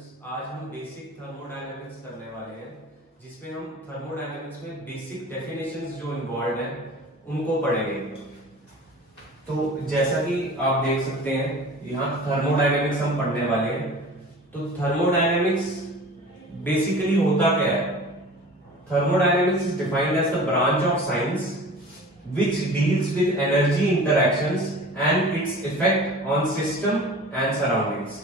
Students, आज हम basic thermodynamics करने वाले हैं, जिसमें हम थर्मोडायनेमिक्स में बेसिक डेफिनेशंस जो इन्वॉल्व हैं उनको पढ़ेंगे। तो जैसा कि आप देख सकते हैं यहाँ थर्मोडायनेमिक्स हम पढ़ने वाले हैं। तो थर्मोडायनेमिक्स बेसिकली होता क्या है? Thermodynamics is defined as the branch of science which deals with energy interactions and its effect on system and surroundings.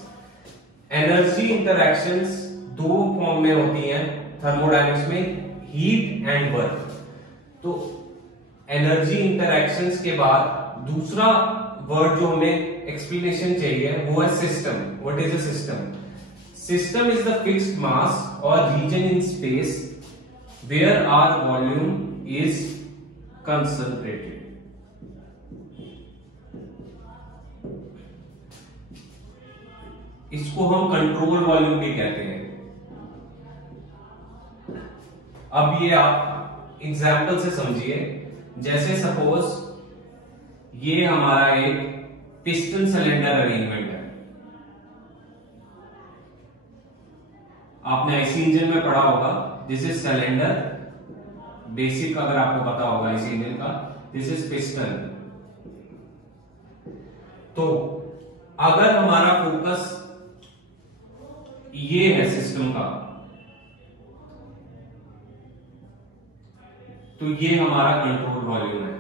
Energy interactions दो फॉर्म में होती हैं थर्मोडायनेमिक्स में, हीट एंड वर्क। तो एनर्जी इंटरैक्शंस के बाद दूसरा वर्ड जो हमें एक्सप्लेनेशन चाहिए वो है system. What is a system? System is the fixed mass or region in space where our volume is concentrated. इसको हम कंट्रोल वॉल्यूम भी कहते हैं। अब ये आप एग्जाम्पल से समझिए। जैसे सपोज ये हमारा एक पिस्टन सिलेंडर अरेंजमेंट है। आपने आईसी इंजन में पढ़ा होगा, दिस इज सिलेंडर। बेसिक अगर आपको पता होगा इस इंजन का, दिस इज पिस्टन। तो अगर हमारा फोकस ये है सिस्टम का, तो ये हमारा कंट्रोल वॉल्यूम है,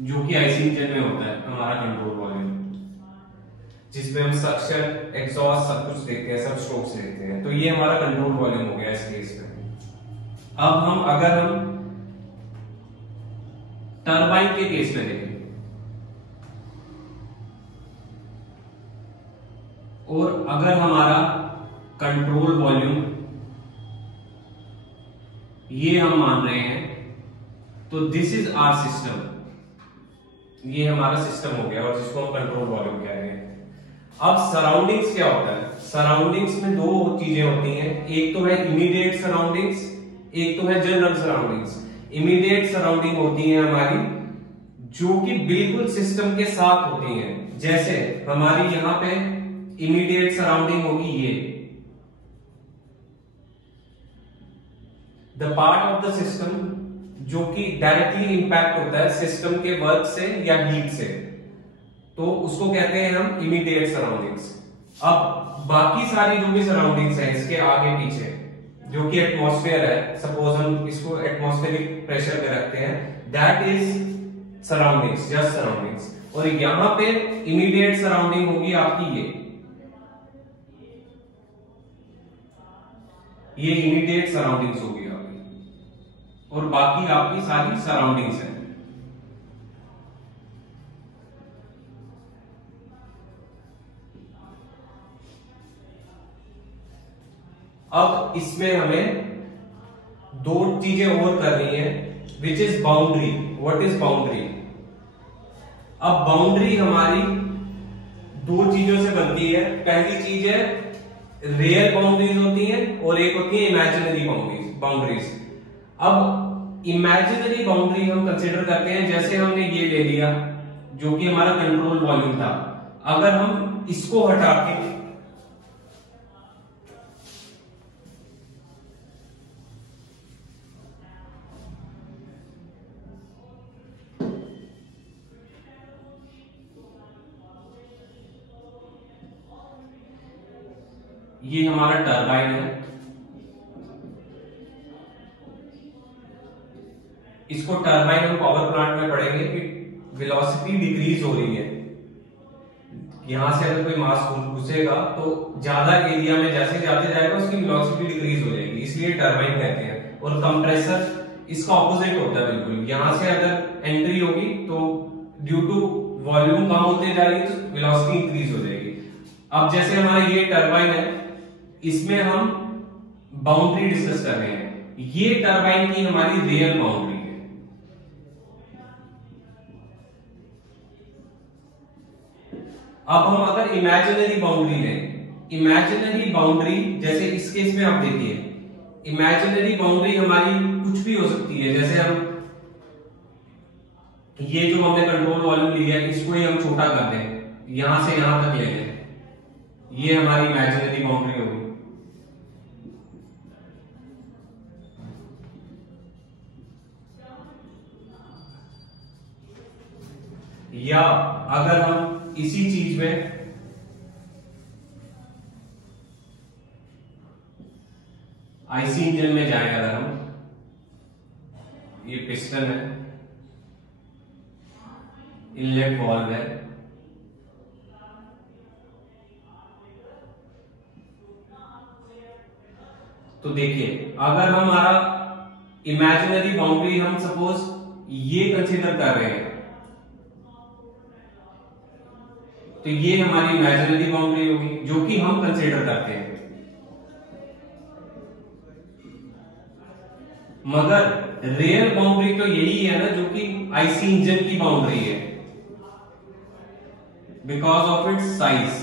जो कि आईसी इंजन में होता है हमारा कंट्रोल वॉल्यूम, जिसमें हम सक्शन, एग्जॉस्ट सब कुछ देखते हैं, सब स्ट्रोक्स देखते हैं। तो ये हमारा कंट्रोल वॉल्यूम हो गया इस केस में। अब अगर हम टरबाइन के केस में देखें और अगर हमारा कंट्रोल वॉल्यूम ये हम मान रहे हैं, तो दिस इज आवर सिस्टम। ये हमारा सिस्टम हो गया और जिसको हम कंट्रोल वॉल्यूम कह रहे हैं। अब सराउंडिंग्स क्या होता है? सराउंडिंग्स में दो चीजें होती हैं, एक तो है इमीडिएट सराउंडिंग्स, एक तो है जनरल सराउंडिंग्स। इमीडिएट सराउंडिंग होती है हमारी जो कि बिल्कुल सिस्टम के साथ होती हैं। जैसे हमारी यहां पे इमीडिएट सराउंडिंग होगी ये, the part of the system जो कि डायरेक्टली इंपैक्ट होता है सिस्टम के वर्क से या हीट से, तो उसको कहते हैं हम इमीडिएट सराउंडिंग्स। अब बाकी सारी जो भी सराउंडिंग्स हैं इसके आगे पीछे, जो कि एटमॉस्फेयर है, सपोज हम इसको एटमॉस्फेरिक प्रेशर पे रखते हैं, that is surroundings, just surroundings. और यहां पे इमीडिएट सराउंडिंग होगी आपकी ये इमीडिएट सराउंडिंग्स होगी आपकी, और बाकी आपकी सारी सराउंडिंग्स हैं। अब इसमें हमें दो चीजें और करनी है, which is boundary. What is boundary? अब बाउंड्री हमारी दो चीजों से बनती है। पहली चीज है रियल बाउंड्रीज होती हैं और एक होती है इमेजिनरी बाउंड्रीज। अब इमेजिनरी बाउंड्री हम कंसीडर करते हैं, जैसे हमने ये ले लिया जो कि हमारा कंट्रोल वॉल्यूम था। अगर हम इसको हटा के ये हमारा टरबाइन है, इसको टरबाइन हम पावर प्लांट में पढ़ेंगे कि वेलोसिटी डिक्रीज हो रही है। यहां से अगर कोई मास घुसेगा तो ज्यादा एरिया में जैसे जाते जाएगा उसकी वेलोसिटी डिक्रीज हो जाएगी, इसलिए टरबाइन कहते हैं। और कंप्रेसर इसका ऑपोजिट होता है बिल्कुल। यहां से अगर एंट्री होगी तो ड्यू टू वॉल्यूम कम होते जाएगी तो वेलोसिटी इंक्रीज हो जाएगी। अब जैसे हमारा ये टरबाइन है, इसमें हम बाउंड्री डिस्कस कर रहे हैं। ये टरबाइन की हमारी रियल बाउंड्री है। अब हम अगर इमेजिनरी बाउंड्री लें, इमेजिनरी बाउंड्री जैसे इस केस में आप देखिए, इमेजिनरी बाउंड्री हमारी कुछ भी हो सकती है। जैसे हम ये जो हमने कंट्रोल वॉल्यूम लिया है इसको ही हम छोटा कर दें, यहां से यहां तक ले लें, ये हमारी इमेजिनरी बाउंड्री होगी। या अगर हम इसी चीज में आईसी इंजन में जाएं, अगर हम, ये पिस्टन है, इनलेट वाल्व है, तो देखिए अगर हमारा इमेजिनरी बाउंड्री हम सपोज ये कंसीडर कर रहे हैं, तो ये हमारी इमेजिनरी बाउंड्री होगी जो कि हम कंसीडर करते हैं। मगर रियल बाउंड्री तो यही है ना, जो कि आईसी इंजन की बाउंड्री है, because of its size,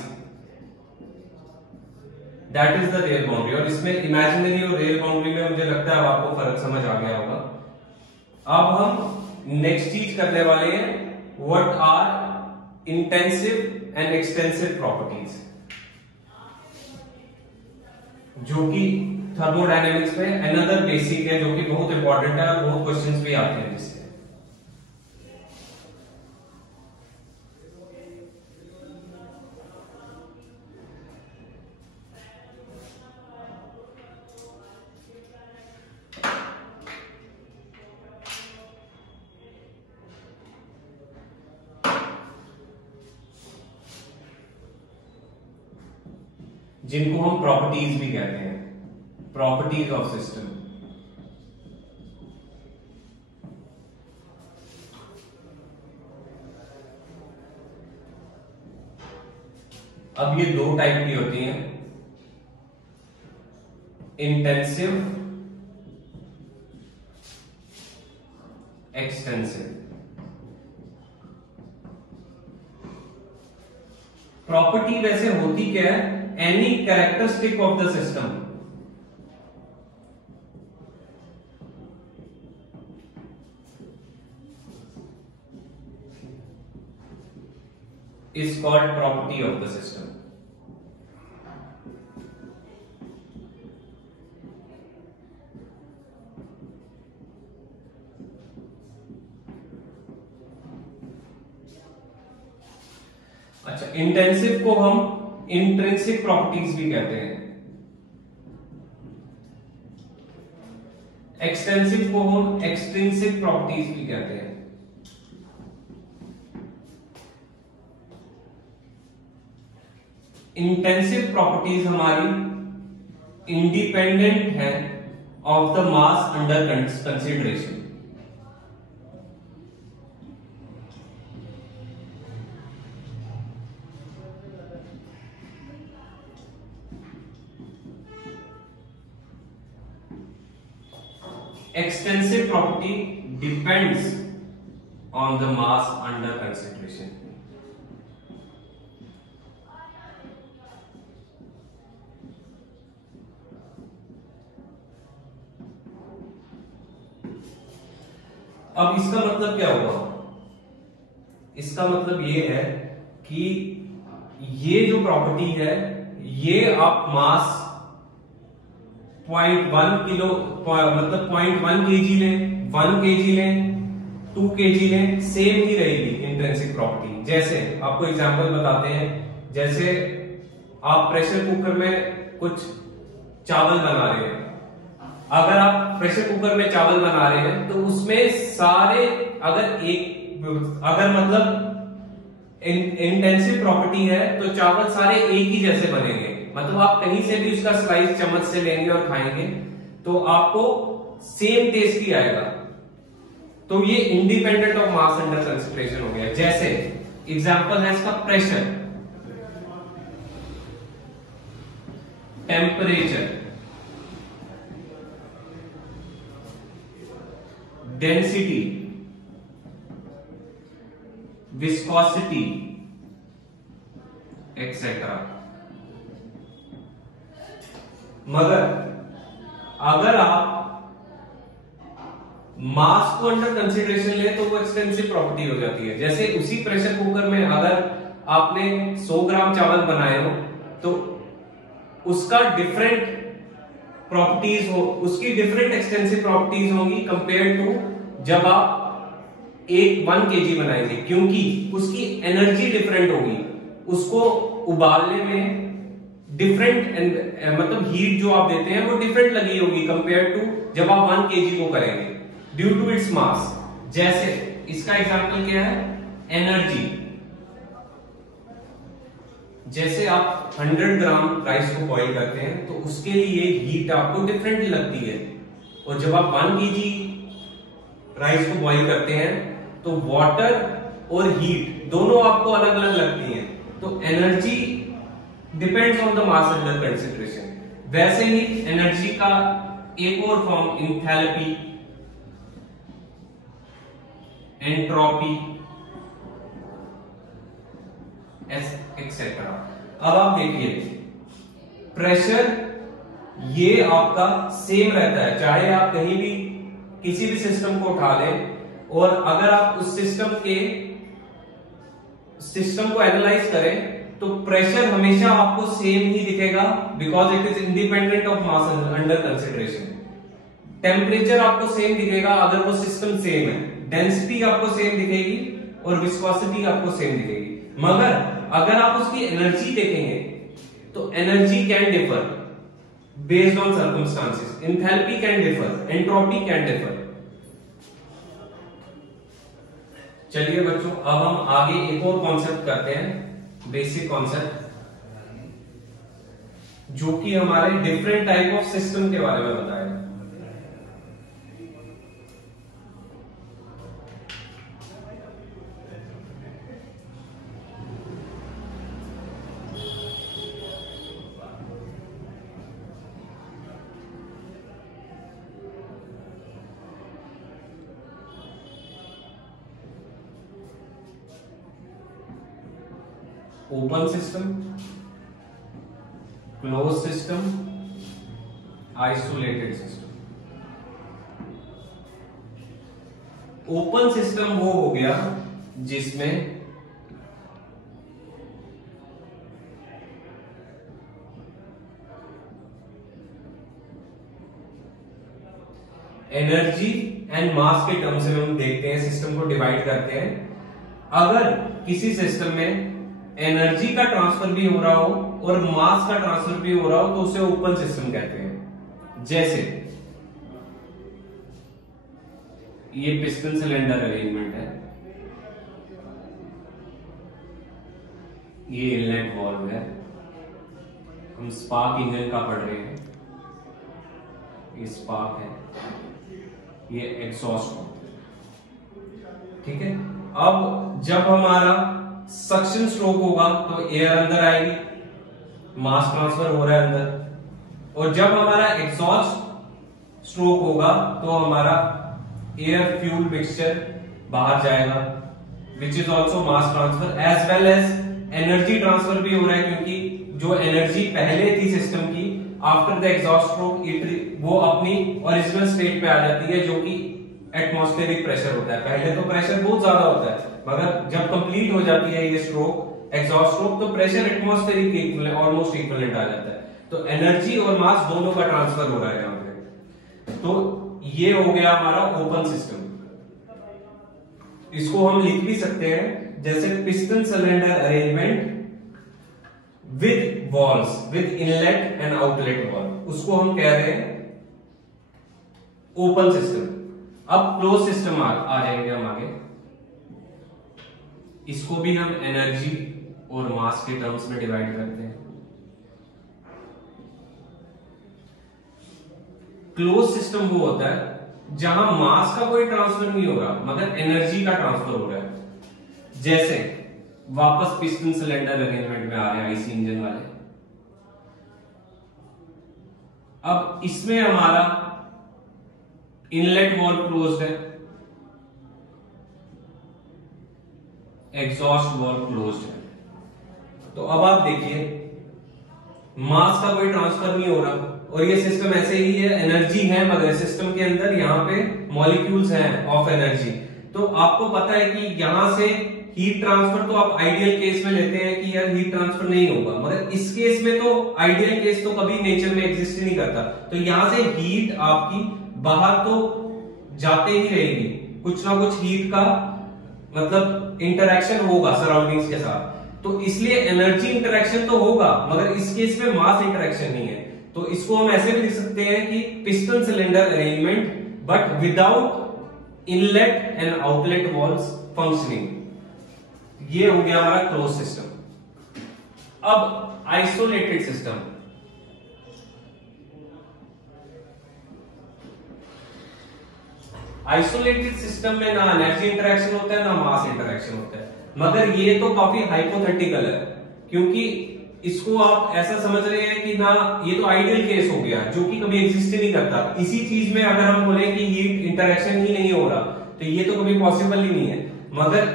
that is the real boundary. और इसमें इमेजिनरी और रियल बाउंड्री में मुझे लगता है आपको फर्क समझ आ गया होगा। अब हम नेक्स्ट चीज करने वाले हैं, what are intensive and extensive properties, जो कि थर्मोडायनेमिक्स में अनदर बेसिक है, जो कि बहुत इंपॉर्टेंट है और बहुत क्वेश्चंस भी आते हैं जिससे। जिनको हम प्रॉपर्टीज भी कहते हैं, प्रॉपर्टीज ऑफ सिस्टम। अब ये दो टाइप की होती हैं, इंटेंसिव, एक्सटेंसिव। प्रॉपर्टी वैसे होती क्या है? Any characteristic of the system is called property of the system. अच्छा, इंटेंसिव को हम इंट्रिंसिक प्रॉपर्टीज भी कहते हैं, एक्सटेंसिव को हम एक्सट्रिंसिक प्रॉपर्टीज भी कहते हैं। इंटेंसिव प्रॉपर्टीज हमारी इंडिपेंडेंट है of the mass under consideration. Extensive property depends on the mass under consideration. अब इसका मतलब क्या हुआ? इसका मतलब ये है कि ये जो प्रॉपर्टी है, ये आप मास 0.1 किलो मतलब 0.1 केजी लें, 1 केजी लें, 2 केजी लें, सेम ही रहेगी इंट्रिंसिक प्रॉपर्टी। जैसे आपको एग्जांपल बताते हैं, जैसे आप प्रेशर कुकर में कुछ चावल बना रहे हैं। अगर आप प्रेशर कुकर में चावल बना रहे हैं तो उसमें सारे अगर मतलब इंटेंसिव प्रॉपर्टी है तो चावल सारे एक ही जैसे बनेंगे। मतलब आप कहीं से भी उसका स्लाइस चम्मच से लेंगे और खाएंगे तो आपको सेम टेस्ट ही आएगा। तो ये independent of mass under consideration हो गया। जैसे एग्जांपल है इसका pressure, temperature, density, viscosity etcetera. मगर अगर आप मास को अंडर कंसिडरेशन ले तो वो एक्सटेंसिव प्रॉपर्टी हो जाती है। जैसे उसी प्रेशर कुकर में अगर आपने 100 ग्राम चावल बनाए हो तो उसका डिफरेंट प्रॉपर्टीज हो, उसकी डिफरेंट एक्सटेंसिव प्रॉपर्टीज होंगी कंपेयर टू जब आप 1 kg बनाएंगे, क्योंकि उसकी एनर्जी डिफरेंट होगी, उसको उबालने में डिफरेंट मतलब हीट जो आप देते हैं वो डिफरेंट लगी होगी कंपेयर टू जब आप 1 kg को करेंगे ड्यू टू इट्स मास। जैसे इसका एग्जांपल क्या है, एनर्जी। जैसे आप 100 ग्राम राइस को बॉईल करते हैं तो उसके लिए हीट आपको डिफरेंट लगती है, और जब आप 1 kg राइस को बॉईल करते हैं तो वाटर और हीट दोनों आपको अलग अलग लगती हैं। तो energy depends on the mass under consideration. वैसे ही एनर्जी का एक और फॉर्म इंथैल्पी, एंट्रोपी, एक्सेट्रा। अब आप देखिए प्रेशर ये आपका सेम रहता है, चाहे आप कहीं भी किसी भी सिस्टम को उठा लें, और अगर आप उस सिस्टम को एनालाइज करें तो प्रेशर हमेशा आपको सेम ही दिखेगा, because it is independent of mass under consideration. Temperature आपको सेम दिखेगा अगर वो सिस्टम सेम है, डेंसिटी आपको सेम दिखेगी और विस्कोसिटी आपको सेम दिखेगी। मगर अगर आप उसकी एनर्जी देखेंगे तो energy can differ based on circumstances, enthalpy can differ, entropy can differ. चलिए बच्चों, अब हम आगे एक और कॉन्सेप्ट करते हैं, बेसिक कॉन्सेप्ट, जो कि हमारे डिफरेंट टाइप ऑफ सिस्टम के बारे में बताएगा। Open system, close system, isolated system. Open system वो हो गया जिसमें एनर्जी एंड मास के टर्म्स में हम देखते हैं, सिस्टम को डिवाइड करते हैं। अगर किसी सिस्टम में एनर्जी का ट्रांसफर भी हो रहा हो और मास का ट्रांसफर भी हो रहा हो तो उसे ओपन सिस्टम कहते हैं। जैसे ये पिस्टन सिलेंडर अरेंजमेंट है, ये इनलेट वाल्व है, हम स्पार्क इंजन का पढ़ रहे हैं, ये स्पार्क है, ये एग्जॉस्ट, ठीक है। अब जब हमारा सक्शन स्ट्रोक होगा तो एयर अंदर आएगी, मास ट्रांसफर हो रहा है अंदर, और जब हमारा एग्जॉस्ट स्ट्रोक होगा तो हमारा एयर फ्यूल मिक्सचर बाहर जाएगा, which is also mass transfer as well as energy transfer भी हो रहा है, क्योंकि जो एनर्जी पहले थी सिस्टम की आफ्टर द एग्जॉस्ट स्ट्रोक वो अपनी ओरिजिनल स्टेट पे आ जाती है, जो कि एटमॉस्फेरिक प्रेशर होता है। पहले तो प्रेशर बहुत ज्यादा होता है, मगर जब कंप्लीट हो जाती है ये स्ट्रोक, एग्जॉस्ट स्ट्रोक, तो प्रेशर एटमॉस्फेरिक के ऑलमोस्ट इक्विवेलेंट आ जाता है। तो एनर्जी और मास दोनों का ट्रांसफर हो रहा है यहाँ पे। तो ये हो गया हमारा ओपन सिस्टम। इसको हम लिख भी सकते हैं जैसे piston cylinder arrangement with walls, with inlet and outlet wall, उसको हम कह रहे हैं ओपन सिस्टम। अब क्लोज सिस्टम आ जाएंगे हम आगे, इसको भी हम एनर्जी और मास के टर्म्स में डिवाइड करते हैं। क्लोज सिस्टम वो होता है जहां मास का कोई ट्रांसफर नहीं हो रहा मगर एनर्जी का ट्रांसफर हो रहा है। जैसे वापस पिस्टन सिलेंडर अरेंजमेंट में आ रहे हैं आईसी इंजन वाले। अब इसमें हमारा इनलेट वाल्व क्लोज्ड है, एग्जॉस्ट वाल्व क्लोज्ड है। तो अब आप देखिए मास का कोई ट्रांसफर नहीं हो रहा और ये सिस्टम ऐसे ही है, एनर्जी है मगर सिस्टम के अंदर यहाँ पे मॉलिक्यूल्स हैं ऑफ एनर्जी। तो आपको पता है कि यहां से हीट ट्रांसफर तो आप आइडियल केस में लेते हैं कि यार हीट ट्रांसफर नहीं होगा, मगर इस केस में तो आइडियल केस तो कभी नेचर में एग्जिस्ट ही नहीं करता। तो यहां से हीट आपकी बाहर तो जाते ही रहेगी, कुछ ना कुछ हीट का मतलब इंटरेक्शन होगा सराउंडिंग्स के साथ, तो इसलिए एनर्जी इंटरेक्शन तो होगा, मगर इस केस में मास इंटरेक्शन नहीं है। तो इसको हम ऐसे भी लिख सकते हैं कि piston cylinder arrangement but without inlet and outlet valves functioning. ये हो गया हमारा क्लोज सिस्टम। अब आइसोलेटेड सिस्टम, आइसोलेटेड सिस्टम में ना एनर्जी इंटरेक्शन होता है ना मास इंटरेक्शन होता है, मगर ये तो काफी हाइपोथेटिकल है, क्योंकि इसको आप ऐसा समझ रहे हैं कि ना ये तो आइडियल केस हो गया जो कि कभी एग्जिस्ट ही नहीं करता। इसी चीज में अगर हम बोले कि हीट इंटरेक्शन ही नहीं हो रहा तो ये तो कभी पॉसिबल ही नहीं है, मगर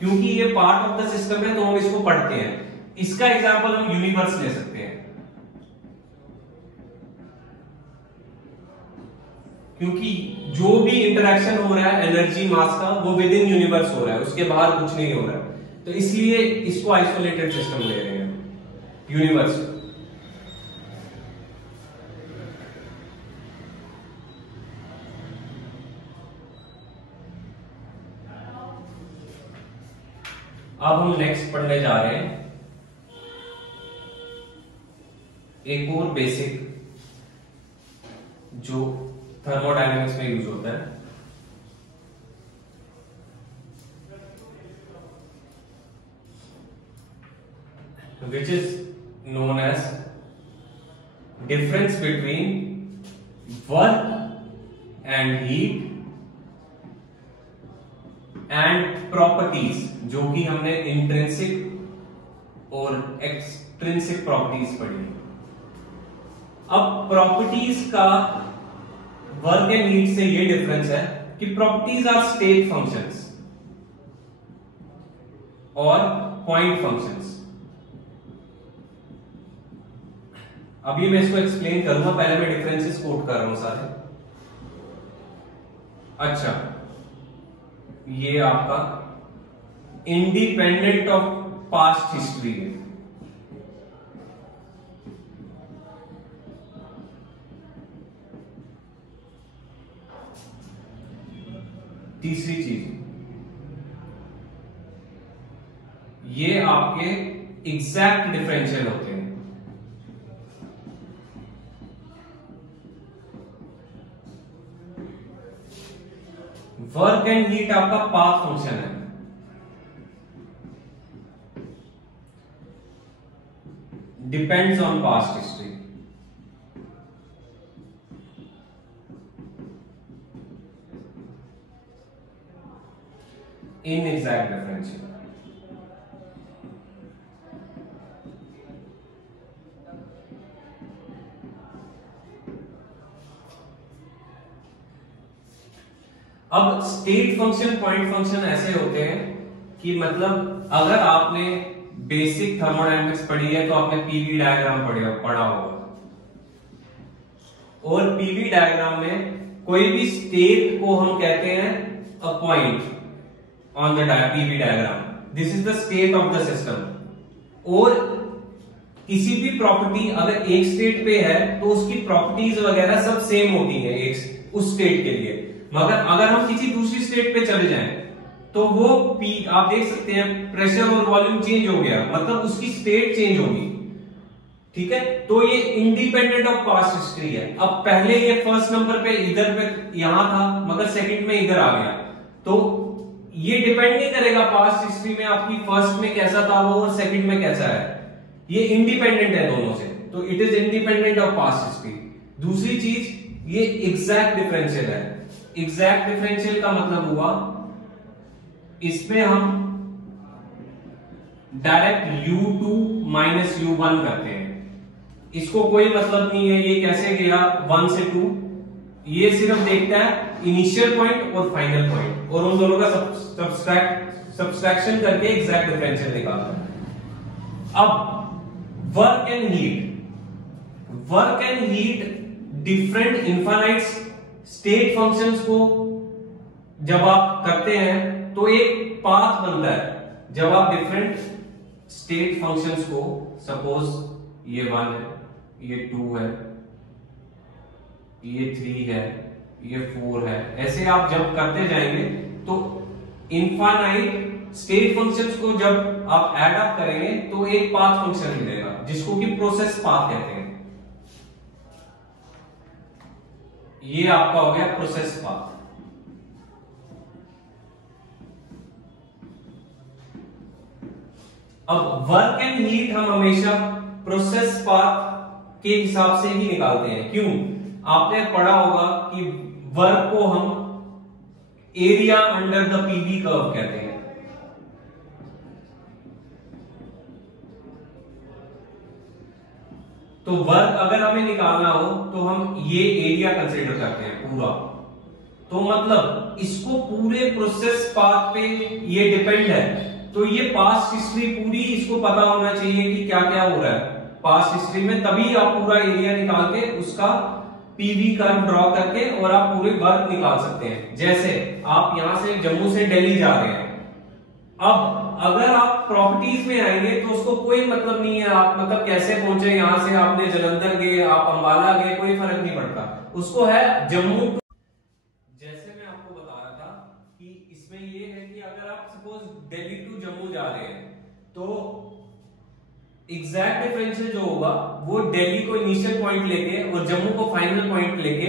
क्योंकि ये पार्ट ऑफ द सिस्टम है तो हम इसको पढ़ते हैं। इसका एग्जांपल हम यूनिवर्स ले सकते हैं, क्योंकि जो भी इंटरेक्शन हो रहा है एनर्जी मास का वो विद इन यूनिवर्स हो रहा है, उसके बाहर कुछ नहीं हो रहा है, तो इसलिए इसको आइसोलेटेड सिस्टम ले रहे हैं यूनिवर्स। अब हम नेक्स्ट पढ़ने जा रहे हैं एक और बेसिक जो थर्मोडायनेमिक्स में यूज होता है, which is known as difference between work and heat and properties, जो कि हमने इंट्रिंसिक और एक्सट्रिंसिक प्रॉपर्टीज पढ़ी। अब प्रॉपर्टीज का वर्क एंड हीट से ये डिफरेंस है कि प्रॉपर्टीज आर स्टेट फंक्शंस और पॉइंट फंक्शंस। अभी मैं इसको एक्सप्लेन करूंगा, पहले मैं डिफरेंसेस कोट कर रहा हूं सारे। अच्छा, ये आपका इंडिपेंडेंट ऑफ पास्ट हिस्ट्री है। तीसरी चीज, ये आपके एग्जैक्ट डिफरेंशियल होते हैं। वर्क एंड हीट आपका पाथ फंक्शन है, depends on past history. In exact differential अब स्टेट फंक्शन पॉइंट फंक्शन ऐसे होते हैं कि मतलब अगर आपने बेसिक थर्मोडायनेमिक्स पढ़ी है तो आपने पीवी डायग्राम पढ़ा होगा, और पीवी डायग्राम में कोई भी स्टेट को हम कहते हैं a point on the PV diagram, this is the state of the system. और किसी भी प्रॉपर्टी अगर एक स्टेट पे है तो उसकी प्रॉपर्टीज वगैरह सब सेम होती है एक उस स्टेट के लिए, मगर अगर हम किसी दूसरी स्टेट पे चले जाएं तो वो आप देख सकते हैं प्रेशर और वॉल्यूम चेंज हो गया, मतलब उसकी स्टेट चेंज होगी। ठीक है, तो ये इंडिपेंडेंट ऑफ पास्ट हिस्ट्री है। अब पहले ये फर्स्ट नंबर पे इधर पे यहां था, मगर सेकंड में इधर आ गया, तो ये डिपेंड नहीं करेगा पास्ट हिस्ट्री में आपकी फर्स्ट में कैसा था वो और सेकंड में कैसा है, ये इंडिपेंडेंट है दोनों से, तो it is independent of past history. दूसरी चीज, ये एग्जैक्ट डिफरेंशियल है। एग्जैक्ट डिफरेंशियल का मतलब हुआ इसमें हम डायरेक्ट U2 माइनस U1 करते हैं, इसको कोई मतलब नहीं है ये कैसे गया 1 से 2, ये सिर्फ देखता है इनिशियल पॉइंट और फाइनल पॉइंट और उन दोनों का सब्सट्रैक्शन करके एग्जैक्ट डिफरेंशियल निकालता है। अब work and heat different infinite state functions को जब आप करते हैं तो एक पाथ बनता है। जब आप डिफरेंट स्टेट फंक्शंस को, सपोज ये 1 है, ये 2 है, ये 3 है, ये 4 है, ऐसे आप जब करते जाएंगे तो इनफाइनाइट स्टेट फंक्शंस को जब आप ऐड अप करेंगे तो एक पाथ फंक्शन मिलेगा जिसको कि प्रोसेस पाथ कहते हैं। ये आपका हो गया प्रोसेस पाथ। अब वर्क एंड हीट हम हमेशा प्रोसेस पाथ के हिसाब से ही निकालते हैं। क्यों? आपने पढ़ा होगा कि वर्क को हम area under the PV curve कहते हैं। तो वर्क अगर हमें निकालना हो तो हम ये एरिया कंसीडर करते हैं पूरा। तो मतलब इसको पूरे प्रोसेस पाथ पे ये डिपेंड है। तो ये पास्ट हिस्ट्री पूरी इसको पता होना चाहिए कि क्या क्या हो रहा है पास्ट हिस्ट्री में, तभी आप पूरा एरिया निकाल के उसका पीवी कर्व ड्रॉ करके और आप पूरे वर्क निकाल सकते हैं। जैसे आप यहां से जम्मू से दिल्ली जा रहे हैं, अब अगर आप प्रॉपर्टीज में आएंगे तो उसको कोई मतलब नहीं है आप मतलब कैसे पहुंचे, यहां से आपने जलंधर गए, आप अंबाला गए, कोई फर्क नहीं पड़ता, उसको है जम्मू। जैसे मैं आपको बता रहा था कि इसमें ये है कि अगर आप सपोज दिल्ली टू जम्मू जा रहे हैं तो एग्जैक्ट डिफरेंशियल जो होगा वो दिल्ली को इनिशियल पॉइंट लेके और जम्मू को फाइनल पॉइंट लेके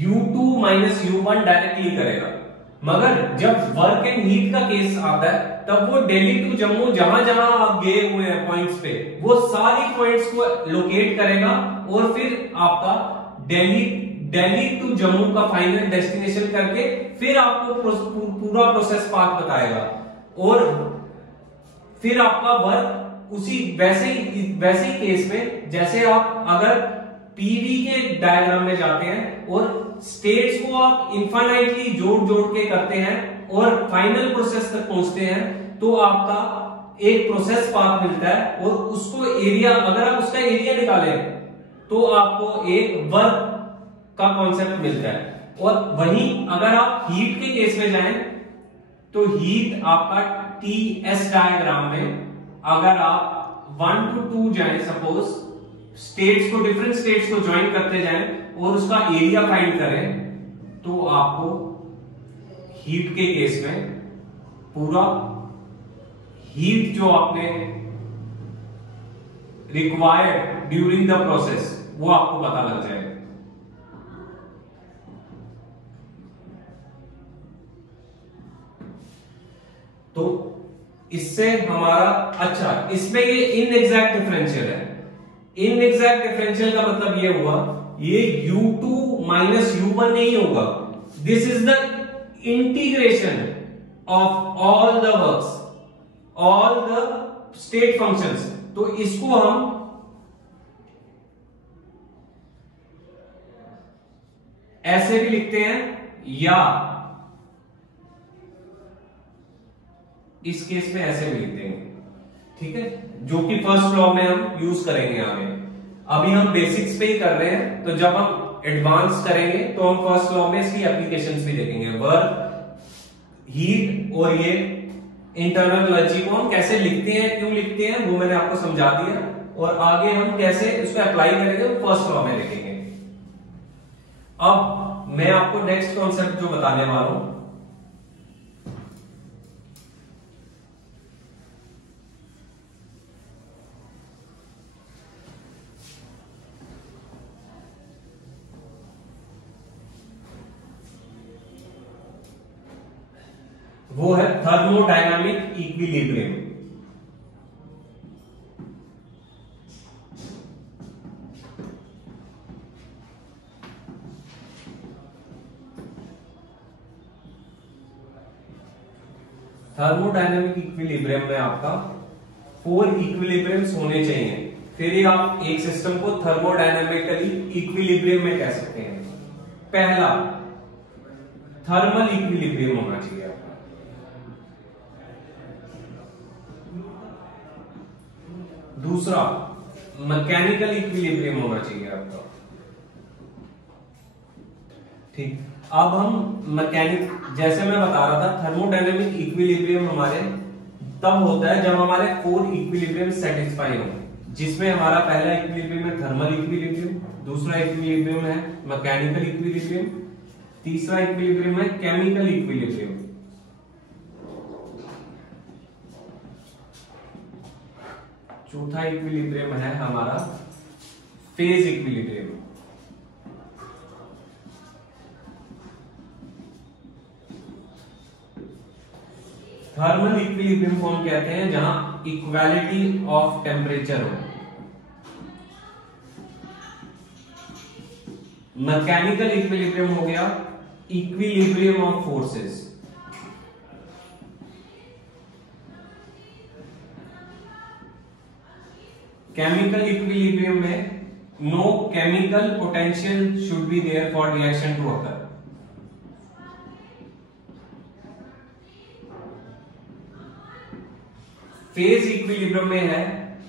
U2 माइनस U1 डायरेक्टली करेगा। मगर जब वर्क एंड हीट का केस आता है तब वो दिल्ली टू जम्मू जहां जहां आप गए हुए हैं पॉइंट्स पे, वो सारी पॉइंट्स को लोकेट करेगा और फिर आपका दिल्ली टू जम्मू का फाइनल डेस्टिनेशन करके फिर आपको पूरा प्रोसेस पाथ बताएगा। और फिर आपका वर्क उसी वैसे ही केस में जैसे आप अगर पीवी के डायग्राम में जाते हैं और स्टेट्स को आप इनफाइनाइटली जोड़ के करते हैं और फाइनल प्रोसेस तक पहुंचते हैं तो आपका एक प्रोसेस पाथ मिलता है और उसको एरिया, अगर आप उसका एरिया निकालें तो आपको एक वर्क का कॉन्सेप्ट मिलता है। और वहीं अगर आप हीट के केस में जाएं तो हीट आपका टीएस डायग्राम में अगर आप 1 to 2 जाएं, सपोज स्टेट्स को, डिफरेंट स्टेट्स को ज्वाइन करते जाएं और उसका एरिया फाइंड करें तो आपको हीट के केस में पूरा हीट जो आपने रिक्वायर्ड ड्यूरिंग द प्रोसेस वो आपको पता लग जाएगा। तो इससे हमारा अच्छा, इसमें ये इनएग्जैक्ट डिफरेंशियल है। इनएग्जैक्ट डिफरेंशियल का मतलब ये हुआ ये U2 माइनस U1 नहीं होगा, this is the integration of all the works, all the state functions. तो इसको हम ऐसे भी लिखते हैं या इस केस में ऐसे भी लिख देंगे, ठीक है, जो कि फर्स्ट लॉ में हम यूज करेंगे आगे। अभी हम बेसिक्स पे ही कर रहे हैं, तो जब हम एडवांस करेंगे तो हम फर्स्ट लॉ में इसकी एप्लीकेशंस भी देखेंगे। वर्क, हीट और ये इंटरनल एनर्जी को हम कैसे लिखते हैं, क्यों लिखते हैं, वो मैंने आपको समझा दिया। और आगे हम कैसे इसको अप्लाई करेंगे वो फर्स्ट लॉ में देखेंगे। अब मैं आपको नेक्स्ट कॉन्सेप्ट जो बताने वाला हूं वो है थर्मोडायनामिक इक्विलिब्रियम। थर्मोडायनामिक इक्विलिब्रियम में आपका 4 इक्विलिब्रियम्स होने चाहिए, फिर ही आप एक सिस्टम को थर्मोडायनामिकली इक्विलिब्रियम में कह सकते हैं। पहला, थर्मल इक्विलिब्रियम होना चाहिए आपका। दूसरा, मैकेनिकल इक्विलिब्रियम होना चाहिए आपका, ठीक। अब हम मैकेनिक, जैसे मैं बता रहा था, थर्मोडायनेमिक इक्विलिब्रियम हमारे तब होता है जब हमारे 4 इक्विलिब्रियम सेटिस्फाई हो, जिसमें हमारा पहला इक्विलिब्रियम है थर्मल इक्विलिब्रियम, दूसरा इक्विलिब्रियम है मैकेनिकल इक्विलिब्रियम, तीसरा इक्विलिब्रियम है केमिकल इक्विलिब्रियम, चौथा इक्विलिब्रियम है हमारा फेज इक्विलिब्रियम। थर्मल इक्विलिब्रियम को हम कहते हैं जहां इक्वालिटी ऑफ टेम्परेचर हो। मैकेनिकल इक्विलिब्रियम हो गया equilibrium of forces. Chemical equilibrium में no chemical potential should be there for reaction to occur. Phase equilibrium में है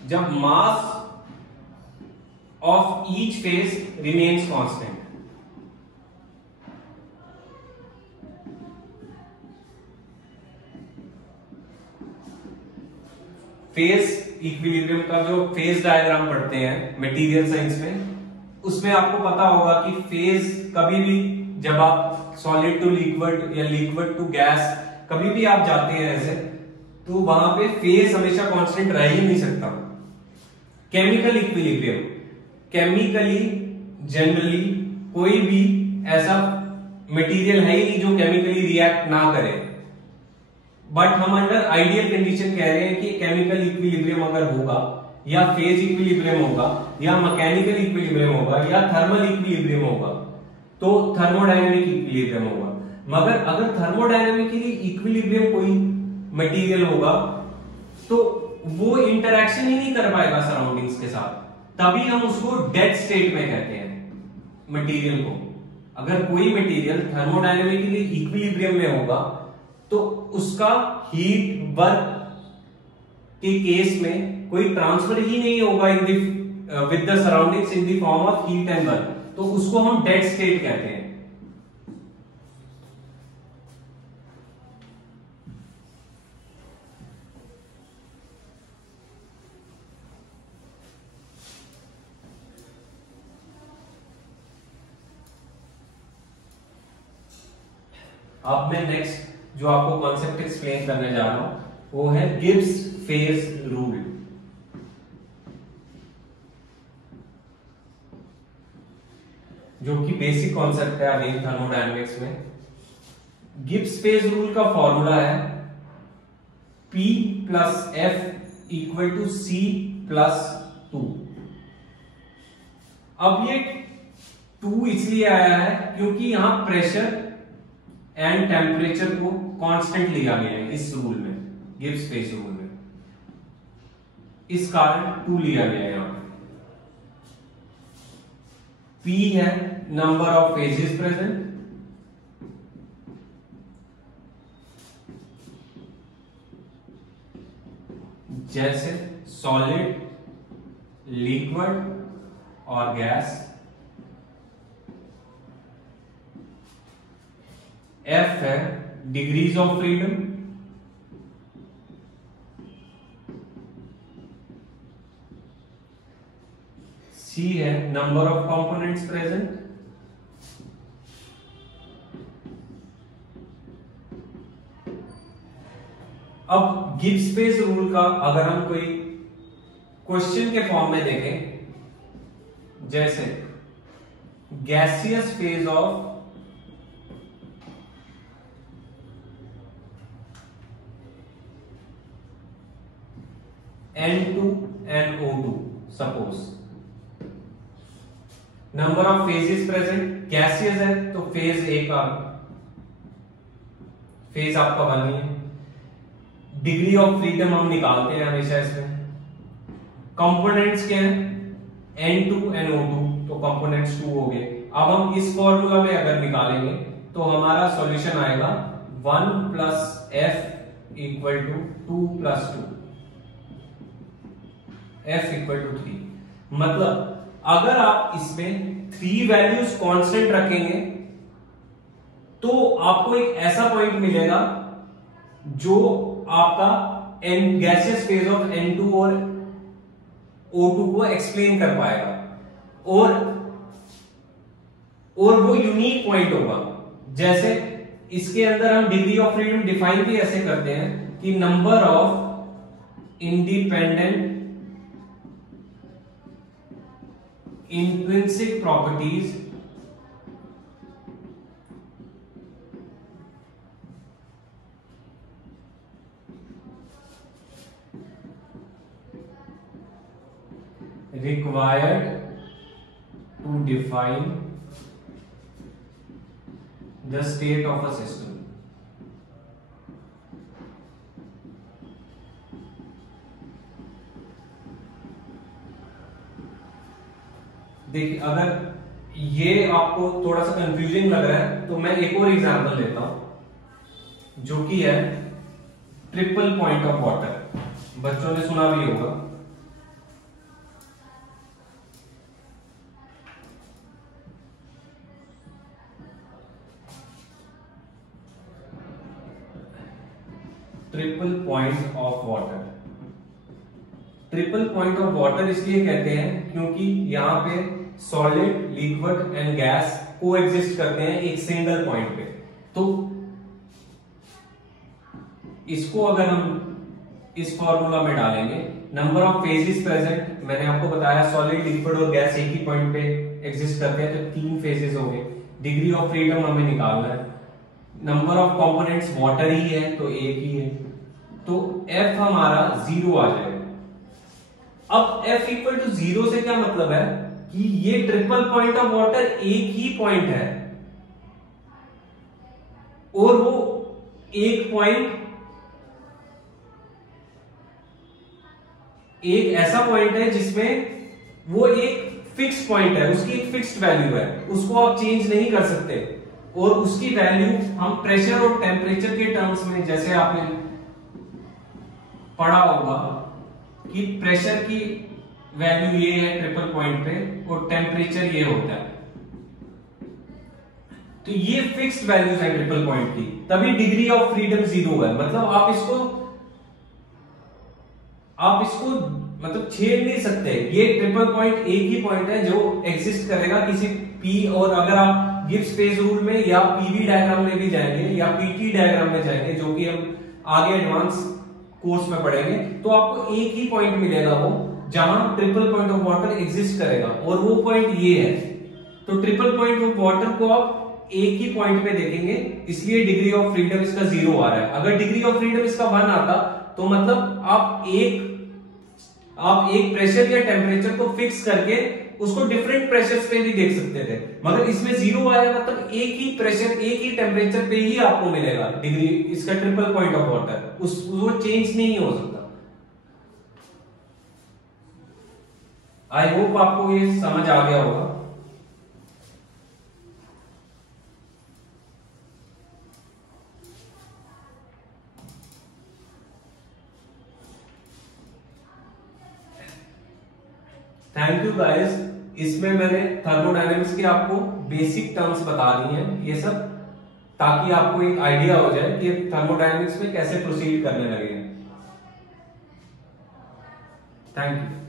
जब mass of each phase remains constant. Phase equilibrium का जो फेज डायग्राम पढ़ते हैं मटेरियल साइंस में, उसमें आपको पता होगा कि फेज कभी भी, जब आप सॉलिड टू लिक्विड या लिक्विड टू गैस कभी भी आप जाते हैं ऐसे, तो वहां पे फेज हमेशा कांस्टेंट रह ही नहीं सकता। केमिकल इक्विलिब्रियम, केमिकली जनरली कोई भी ऐसा मटेरियल है ही नहीं जो केमिकली रिएक्ट ना करे, बट हम अंडर आइडियल कंडीशन कह रहे हैं कि केमिकल इक्विलिब्रियम अगर होगा या फेज इक्विलिब्रियम होगा या मैकेनिकल इक्विलिब्रियम होगा या थर्मल इक्विलिब्रियम होगा तो थर्मोडायनेमिक इक्विलिब्रियम होगा। मगर अगर थर्मोडायनेमिकली इक्विलिब्रियम कोई मटेरियल होगा तो वो इंटरेक्शन ही नहीं कर पाएगा सराउंडिंग्स के साथ, तभी हम उसको डेड स्टेट में कहते हैं मटेरियल को। अगर कोई मटेरियल थर्मोडायनेमिकली इक्विलिब्रियम में होगा तो उसका हीट वर्क के केस में कोई ट्रांसफर ही नहीं होगा in with the surroundings in the form of heat and work, तो उसको हम डेड स्टेट कहते हैं। अब मैं नेक्स्ट जो आपको कॉन्सेप्ट एक्सप्लेन करने जा रहा हूं वो है गिब्स फेज रूल। जो कि बेसिक कॉन्सेप्ट है अगेन थर्मोडायनेमिक्स में। गिब्स फेज रूल का फॉर्मूला है P plus F equal to C plus 2। अब ये 2 इसलिए आया है क्योंकि यहां प्रेशर एंड टेम्परेचर को कांस्टेंट लिया गया है इस रूल में, गिब्स फेज रूल में, इस कारण 2 लिया गया है। यहां P है नंबर ऑफ फेजेस प्रेजेंट, जैसे सॉलिड, लिक्विड और गैस। F है डिग्रीज ऑफ फ्रीडम, C है नंबर ऑफ कंपोनेंट्स प्रेजेंट, अब गिब्स फेज रूल का अगर हम कोई क्वेश्चन के फॉर्म में देखें, जैसे gaseous phase of N2NO2, suppose number of phases present, gaseous है तो फेज एक का फेज आपका 1 है। डिग्री ऑफ फ्रीडम हम निकालते हैं हमेशा इसमें। कंपोनेंट्स क्या हैं, N2NO2, तो कंपोनेंट्स 2 हो गए। अब हम इस फॉर्मूला में अगर निकालेंगे तो हमारा सॉल्यूशन आएगा 1 plus F equal to 2 plus 2, F equal to 3। मतलब अगर आप इसमें 3 वैल्यूज कांस्टेंट रखेंगे तो आपको एक ऐसा पॉइंट मिलेगा जो आपका गैसियस फेज ऑफ N2 और O2 को एक्सप्लेन कर पाएगा, और वो यूनिक पॉइंट होगा। जैसे इसके अंदर हम डिग्री ऑफ फ्रीडम डिफाइन भी ऐसे करते हैं कि number of independent intrinsic properties required to define the state of a system। देखिए, अगर ये आपको थोड़ा सा कंफ्यूजिंग लग रहा है तो मैं एक और एग्जांपल लेता हूं, जो कि है ट्रिपल पॉइंट ऑफ वाटर। बच्चों ने सुना भी होगा। Triple point of water, triple point of water इसलिए कहते हैं क्योंकि यहां पे सॉलिड, लिक्विड एंड गैस को एग्जिस्ट करते हैं एक सिंगल पॉइंट पे। तो इसको अगर हम इस फॉर्मूला में डालेंगे, नंबर ऑफ फेजेस प्रेजेंट, मैंने आपको बताया सॉलिड, लिक्विड और गैस एक ही पॉइंट पे एग्जिस्ट करते हैं, तो 3 फेजेस हो गए। डिग्री ऑफ फ्रीडम हमें निकालना है, नंबर ऑफ कंपोनेंट्स वाटर ही है तो एक ही है, तो F हमारा 0 आ जाएगा। अब F इक्वल टू 0 से क्या मतलब है कि ये ट्रिपल पॉइंट ऑफ वाटर एक ही पॉइंट है, और वो एक पॉइंट एक ऐसा पॉइंट है जिसमें वो एक फिक्स पॉइंट है, उसकी एक फिक्स्ड वैल्यू है, उसको आप चेंज नहीं कर सकते, और उसकी वैल्यू हम प्रेशर और टेम्परेचर के टर्म्स में, जैसे आपने पढ़ा होगा कि प्रेशर की वैल्यू ये है ट्रिपल पॉइंट पे और टेम्परेचर ये होता है, तो ये फिक्स्ड वैल्यूज है ट्रिपल पॉइंट की, तभी डिग्री ऑफ फ्रीडम 0 है। मतलब आप इसको मतलब छेड़ नहीं सकते। ये ट्रिपल पॉइंट एक ही पॉइंट है जो एग्जिस्ट करेगा किसी P, और अगर आप गिब्स फेज रूल में या पीवी डायग्राम में भी जाएंगे या पीटी डायग्राम में जाएंगे, जो कि हम आगे एडवांस कोर्स में पढ़ेंगे, तो आपको एक ही पॉइंट मिलेगा वो जहां triple point of water exist करेगा, और वो पॉइंट ये है। तो ट्रिपल पॉइंट ऑफ वाटर को आप एक ही पॉइंट पे देखेंगे, इसलिए डिग्री ऑफ फ्रीडम इसका 0 आ रहा है। अगर डिग्री ऑफ फ्रीडम इसका 1 आता तो मतलब आप एक प्रेशर या टेम्परेचर को फिक्स करके उसको डिफरेंट प्रेशर्स पे भी देख सकते थे, मगर इसमें 0 आया मतलब एक ही प्रेशर, एक ही टेम्परेचर पे ही आपको मिलेगा डिग्री, इसका ट्रिपल पॉइंट ऑफ वाटर, वो चेंज नहीं हो सकता। आई होप आपको ये समझ आ गया होगा। Thank you guys. इसमें मैंने थर्मोडायनेमिक्स के आपको बेसिक टर्म्स बता दी हैं ये सब, ताकि आपको एक आइडिया हो जाए कि थर्मोडायनेमिक्स में कैसे प्रोसीड करने लगे हैं। Thank you.